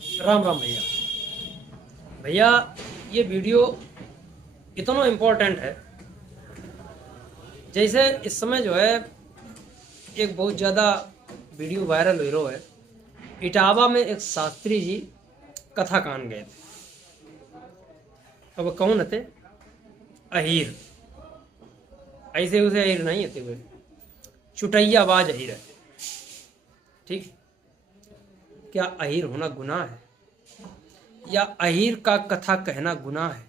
राम राम भैया। भैया ये वीडियो इतना इम्पोर्टेंट है, जैसे इस समय जो है एक बहुत ज़्यादा वीडियो वायरल हो रहा है। इटावा में एक शास्त्री जी कथा कान गए थे। अब कौन थे? अहीर। ऐसे उसे अहीर नहीं होते हुए, चुटैयाबाज अहीर है। ठीक, क्या अहीर होना गुनाह है या अहीर का कथा कहना गुनाह है?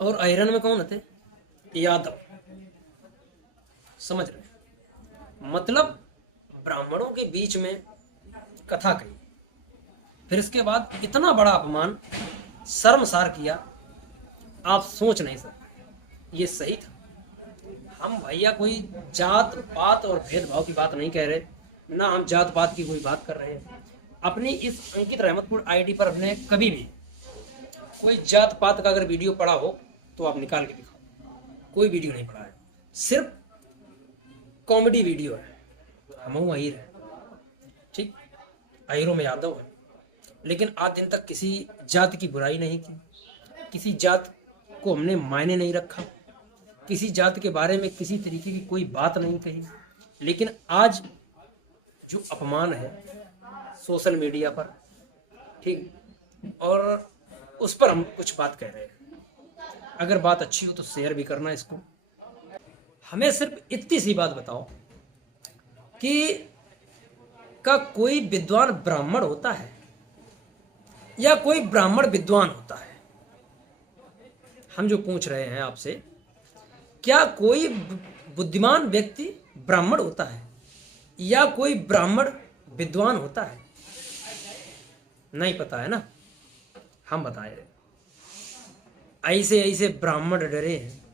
और अहिरन में कौन थे? यादव। समझ रहे? मतलब ब्राह्मणों के बीच में कथा कही, फिर इसके बाद इतना बड़ा अपमान, शर्मसार किया, आप सोच नहीं सकते। ये सही था? हम भैया कोई जात पात और भेदभाव की बात नहीं कह रहे, ना हम जात पात की कोई बात कर रहे हैं। अपनी इस अंकित रहमतपुर आईडी पर अपने कभी भी कोई जात पात का अगर वीडियो पड़ा हो तो आप निकाल के दिखाओ। कोई वीडियो नहीं पड़ा है, सिर्फ कॉमेडी वीडियो है। हम अहीर है, ठीक, अहीरों में यादव है, लेकिन आज दिन तक किसी जात की बुराई नहीं की, किसी जात को हमने मायने नहीं रखा, किसी जात के बारे में किसी तरीके की कोई बात नहीं कही। लेकिन आज जो अपमान है सोशल मीडिया पर, ठीक, और उस पर हम कुछ बात कह रहे हैं। अगर बात अच्छी हो तो शेयर भी करना इसको। हमें सिर्फ इतनी सी बात बताओ कि का कोई विद्वान ब्राह्मण होता है या कोई ब्राह्मण विद्वान होता है? हम जो पूछ रहे हैं आपसे, क्या कोई बुद्धिमान व्यक्ति ब्राह्मण होता है या कोई ब्राह्मण विद्वान होता है? नहीं पता है ना? हम बताए रहे। ऐसे ऐसे ब्राह्मण डरे हैं।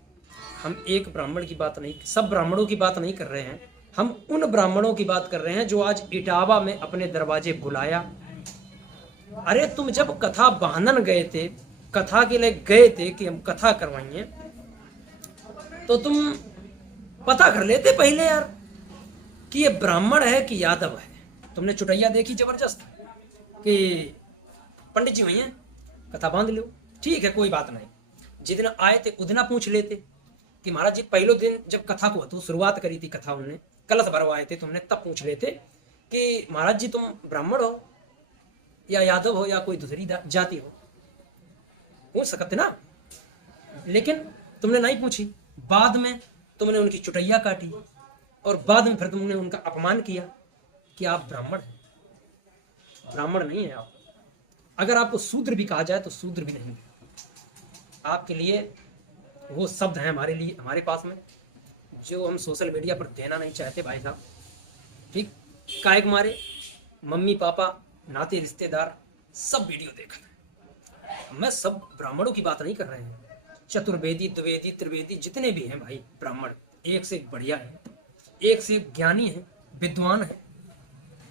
हम एक ब्राह्मण की बात नहीं, सब ब्राह्मणों की बात नहीं कर रहे हैं, हम उन ब्राह्मणों की बात कर रहे हैं जो आज इटावा में अपने दरवाजे बुलाया। अरे तुम जब कथा बांधन गए थे, कथा के लिए गए थे कि हम कथा करवाएंगे, तो तुम पता कर लेते पहले यार कि ये ब्राह्मण है कि यादव है। तुमने चुटैया देखी जबरदस्त कि पंडित जी वही हैं, कथा बांध लो, ठीक है, कोई बात नहीं। जितना आए थे उतना पूछ लेते कि महाराज जी पहले दिन जब कथा को तो शुरुआत करी थी, कथा उनने कलश भरवाए थे, तुमने तब पूछ लेते कि महाराज जी तुम ब्राह्मण हो या यादव हो या कोई दूसरी जाति हो, पूछ सकते ना। लेकिन तुमने नहीं पूछी। बाद में तुमने उनकी चुटैया काटी और बाद में फिर तुमने उनका अपमान किया कि आप ब्राह्मण हैं। ब्राह्मण नहीं है आप। अगर आपको शूद्र भी कहा जाए तो शूद्र भी नहीं है। आपके लिए वो शब्द है हमारे लिए, हमारे पास में, जो हम सोशल मीडिया पर देना नहीं चाहते भाई साहब। ठीक, काहे के मारे मम्मी पापा नाते रिश्तेदार सब वीडियो देख रहे हैं। मैं सब ब्राह्मणों की बात नहीं कर रहे हैं, चतुर्वेदी द्विवेदी त्रिवेदी जितने भी हैं भाई ब्राह्मण, एक से एक बढ़िया है, एक से एक ज्ञानी है, विद्वान है,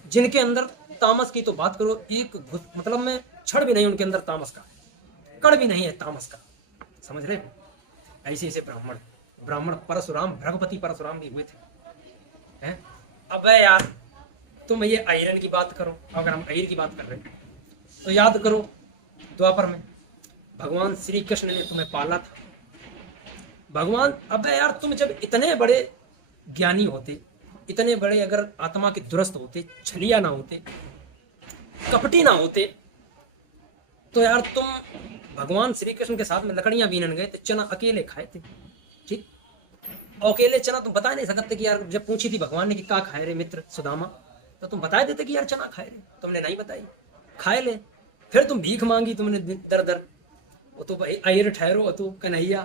जिनके अंदर तामस की तो बात करो, एक मतलब में क्षण भी नहीं उनके अंदर तामस का, कण भी नहीं है तामस का। समझ रहे? ऐसे ऐसे ब्राह्मण, ब्राह्मण परशुराम, भृगपति परशुराम भी हुए थे हैं? अबे यार तुम ये अहिरन की बात करो। अगर हम अहिर की बात कर रहे हैं तो याद करो द्वापर में भगवान श्री कृष्ण ने तुम्हें पाला था। भगवान, अबे यार तुम जब इतने बड़े ज्ञानी होते, इतने बड़े अगर आत्मा के दुरस्त होते, छलिया ना होते, कपटी ना होते, तो यार तुम भगवान श्री कृष्ण के साथ में लकड़ियां बीनन गए थे, चना अकेले खाए थे। ठीक, अकेले चना तुम बता नहीं सकते कि यार, जब पूछी थी भगवान ने कि क्या खाए रे मित्र सुदामा, तो तुम बता देते कि यार चना खाए रे। तुमने नहीं बताई, खाए ले। फिर तुम भीख मांगी, तुमने दर दर, वो तो भाई अहिर ठहरो, तो कन्हैया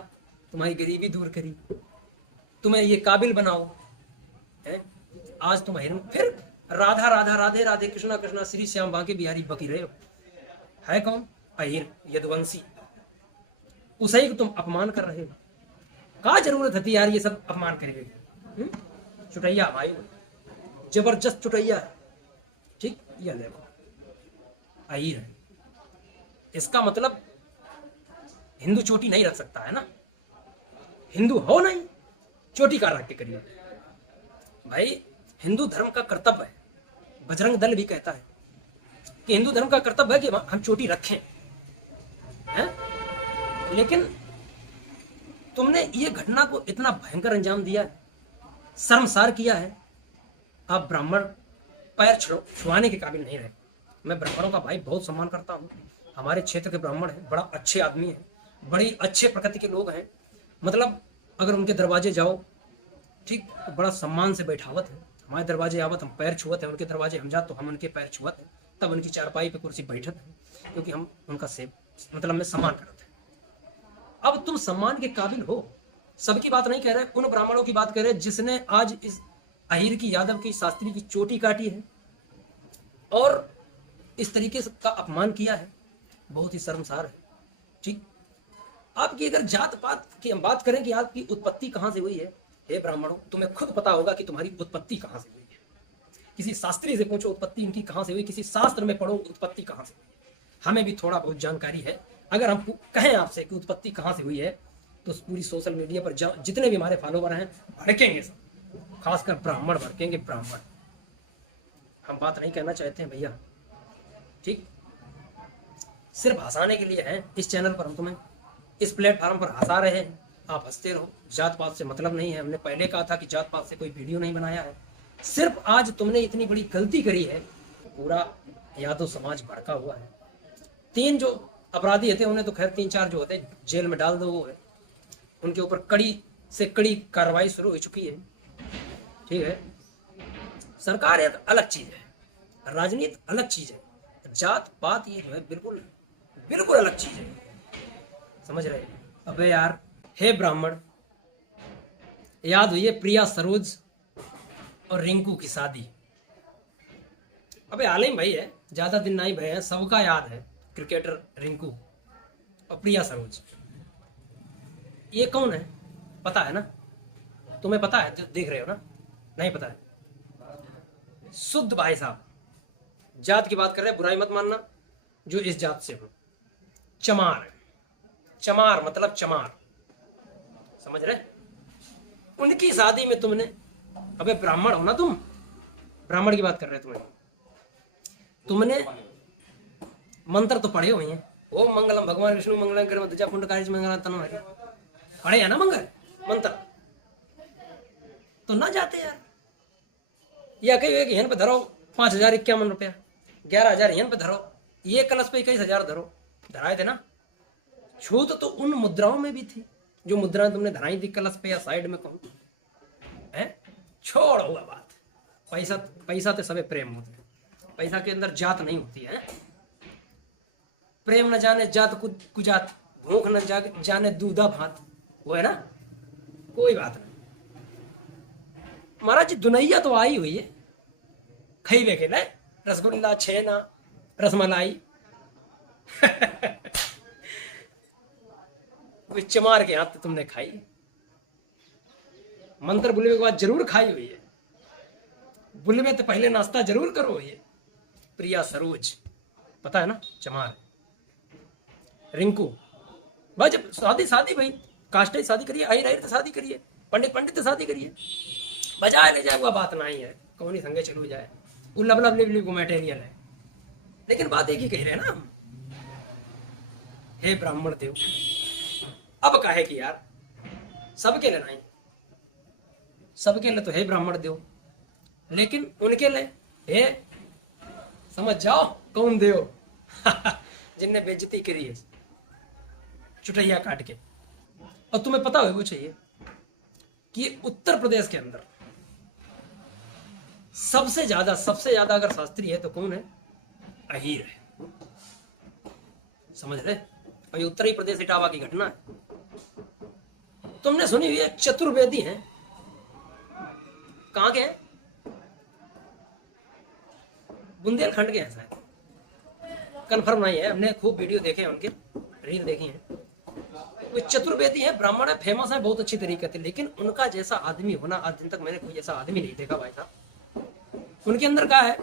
तुम्हारी गरीबी दूर करी, तुम्हें ये काबिल बनाओ है। आज तुम अहिर, फिर राधा राधा राधे राधे कृष्णा कृष्णा श्री श्याम बांके बिहारी बकी रहे हो। है कौन? अहिर, यदुवंशी। उसे को तुम अपमान कर रहे हो। क्या जरूरत थी यार ये सब अपमान करेंगे? चुटैया भाई, जबरदस्त चुटैया है। ठीक, यह देखो अहिर है। इसका मतलब हिंदू चोटी नहीं रख सकता है ना? हिंदू हो नहीं, चोटी का रख के करिए भाई। हिंदू धर्म का कर्तव्य है, बजरंग दल भी कहता है कि हिंदू धर्म का कर्तव्य है कि हम चोटी रखें, हैं? लेकिन तुमने ये घटना को इतना भयंकर अंजाम दिया है, शर्मसार किया है। आप ब्राह्मण पैर छुआने के काबिल नहीं रहे। मैं ब्राह्मणों का भाई बहुत सम्मान करता हूँ, हमारे क्षेत्र के ब्राह्मण हैं, बड़ा अच्छे आदमी हैं, बड़ी अच्छे प्रकृति के लोग हैं। मतलब अगर उनके दरवाजे जाओ, ठीक, तो बड़ा सम्मान से बैठावत है। हमारे दरवाजे आवत हम पैर छुअत है, उनके दरवाजे हम जात तो हम उनके पैर छुअत है, तब उनकी चारपाई पे कुर्सी बैठत है, क्योंकि हम उनका सेव मतलब में सम्मान करते हैं। अब तुम सम्मान के काबिल हो, सबकी बात नहीं कह रहे, उन ब्राह्मणों की बात कह रहे जिसने आज इस अहिर की, यादव की, शास्त्री की चोटी काटी है और इस तरीके का अपमान किया है। बहुत ही शर्मसार है। ठीक, आपकी अगर जात पात की हम बात करें कि आपकी उत्पत्ति कहाँ से हुई है, हे ब्राह्मणों, तुम्हें खुद पता होगा कि तुम्हारी उत्पत्ति कहाँ से हुई है। किसी शास्त्री से पूछो उत्पत्ति इनकी कहाँ से हुई, किसी शास्त्र में पढ़ो उत्पत्ति कहाँ से हुई है। हमें भी थोड़ा बहुत जानकारी है। अगर हम कहें आपसे कि उत्पत्ति कहाँ से हुई है, तो पूरी सोशल मीडिया पर जितने भी हमारे फॉलोवर हैं भड़केंगे सब, खासकर ब्राह्मण भड़केंगे। ब्राह्मण हम बात नहीं कहना चाहते हैं भैया, ठीक, सिर्फ हंसाने के लिए है। इस चैनल पर हम तुम्हें इस प्लेटफॉर्म पर हंसा रहे हैं, आप हंसते रहो। जात पात से मतलब नहीं है। हमने पहले कहा था कि जात पात से कोई वीडियो नहीं बनाया है। सिर्फ आज तुमने इतनी बड़ी गलती करी है, पूरा यादव समाज भड़का हुआ है। 3 जो अपराधी थे उन्हें तो खैर 3-4 जो होते जेल में डाल दो, वो है उनके ऊपर कड़ी से कड़ी कार्रवाई शुरू हो चुकी है। ठीक है, सरकार एक अलग चीज है, राजनीति अलग चीज है, जात पात ये जो है बिल्कुल बिल्कुल अलग चीज है। समझ रहे? अबे यार, हे ब्राह्मण, याद हुई है प्रिया सरोज और रिंकू की शादी? अबे आलिम भाई है, ज्यादा दिन नहीं भरे हैं, सबका याद है। क्रिकेटर रिंकू और प्रिया सरोज, ये कौन है पता है ना? तुम्हें पता है? देख रहे हो ना? नहीं पता है? शुद्ध भाई साहब, जात की बात कर रहे हैं, बुराई मत मानना, जो इस जात से हो, चमार है। चमार मतलब चमार, समझ रहे? उनकी शादी में तुमने, अबे ब्राह्मण हो ना तुम, ब्राह्मण की बात कर रहे हैं, तुमने मंत्र तो पढ़े हुए हैं, ओम मंगलम भगवान विष्णु मंगलम कर ध्वजा पुंडकारी मंगलम तनु हरि, पढ़े है ना मंत्र? तो ना जाते यार, या कहीं एक यहां पे धरो 5,051 रुपया, 11,000 यहां पे धरो, ये कलश पे 21,000 धरो, धराए थे ना? छूत तो उन मुद्राओं में भी थी जो मुद्राएं तुमने धराई थी कलश पे या साइड में कहूं है। छोड़ हुआ बात, पैसा तो सबे प्रेम होते हैं, पैसा के अंदर जात नहीं होती है। प्रेम न जाने जात कुजात, भूख न जाने दूधा भात, वो है ना? कोई बात नहीं महाराज, दुनैया तो आई हुई है, खई लेके ना रसगुल्ला, छेना, रसमलाई कोई चमार के हाथ तुमने खाई, मंत्र बुलवे के बाद जरूर खाई हुई है, बुलवे तो पहले नाश्ता जरूर करो। ये प्रिया सरोज, पता है ना? चमार। रिंकू भाई, जब शादी भाई, कास्ट शादी करिए, आई तो शादी करिए, पंडित तो शादी करिए, बजाय ले जाए, वो बात नहीं है, कौन ही संगे चलो जाए, वो लब को मटेरियल है। लेकिन बात एक ही कह रहे हैं ना हम, हे ब्राह्मण देव, अब कहे कि यार सबके लिए नहीं, सबके लिए तो हे ब्राह्मण देव, लेकिन उनके लिए हे, समझ जाओ कौन देव जिनने बेइज्जती करी है चुटैया काट के। और तुम्हें पता हो चाहिए कि उत्तर प्रदेश के अंदर सबसे ज्यादा अगर शास्त्री है तो कौन है? अहीर है, समझ रहे? और ये उत्तरी प्रदेश इटावा की घटना है। तुमने सुनी हुई है चतुर्वेदी हैं, कहां के हैं? बुंदेलखंड के हैं शायद, कंफर्म नहीं है, हमने खूब वीडियो देखे हैं, उनके रील देखी हैं। वो चतुर्वेदी है, ब्राह्मण है, फेमस है बहुत अच्छी तरीके से, लेकिन उनका जैसा आदमी होना, आज दिन तक मैंने कोई ऐसा आदमी नहीं देखा भाई साहब। उनके अंदर क्या है?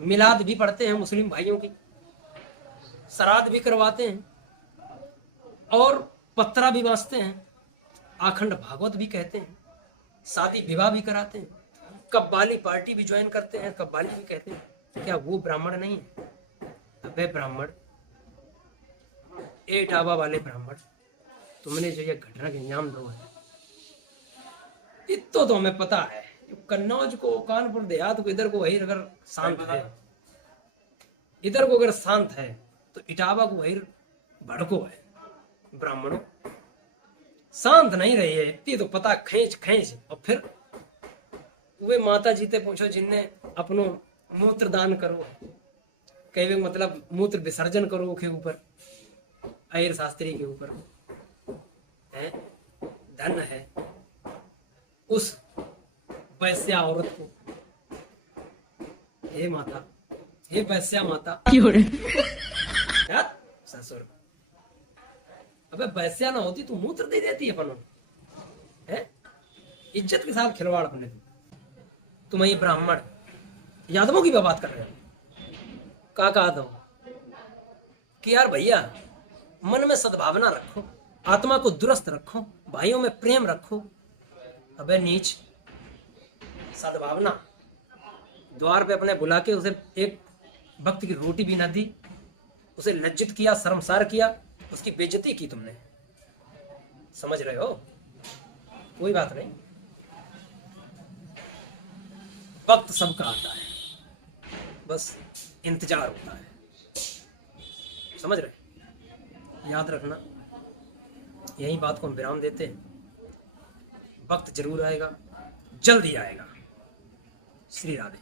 मिलाद भी पढ़ते हैं मुस्लिम भाइयों की, श्राद्ध भी करवाते हैं, और पत्रा भी बांचते हैं, आखंड भागवत भी कहते हैं, शादी विवाह भी कराते हैं, कव्वाली पार्टी भी ज्वाइन करते हैं, कव्वाली भी कहते हैं। क्या वो ब्राह्मण नहीं है? अबे ब्राह्मण, ए इटावा वाले ब्राह्मण, तुमने जो ये घटना के अंजाम दो है, इतो तो हमें पता है। कन्नौज को, कानपुर देहात को, इधर को वही अगर शांत है, इधर को अगर शांत है, तो इटावा को वही भड़को है। ब्राह्मणों शांत नहीं रही है, इतनी तो पता, खींच खींच। और फिर वे माता जी ते पूछो जिनने अपनो मूत्र दान करो, कई मतलब मूत्र विसर्जन करो के ऊपर, अयर शास्त्री के ऊपर है, धन है उस वैश्या औरत को। हे माता, हे वैश्या माता, ससुर, अबे वैश्या ना होती तू मूत्र दे देती है अपन है, इज्जत के साथ खिलवाड़ अपने। तुम ये ब्राह्मण यादवों की बात कर रहे हो। कहा दो कि यार भैया, मन में सद्भावना रखो, आत्मा को दुरुस्त रखो, भाइयों में प्रेम रखो। अबे नीच, सद्भावना, द्वार पे अपने बुला के उसे एक वक्त की रोटी भी ना दी, उसे लज्जित किया, शर्मसार किया, उसकी बेइज्जती की तुमने। समझ रहे हो? कोई बात नहीं, वक्त सबका आता है, बस इंतजार होता है। समझ रहे? याद रखना, यही बात को हम विराम देते हैं। वक्त जरूर आएगा, जल्दी आएगा। श्री राधे।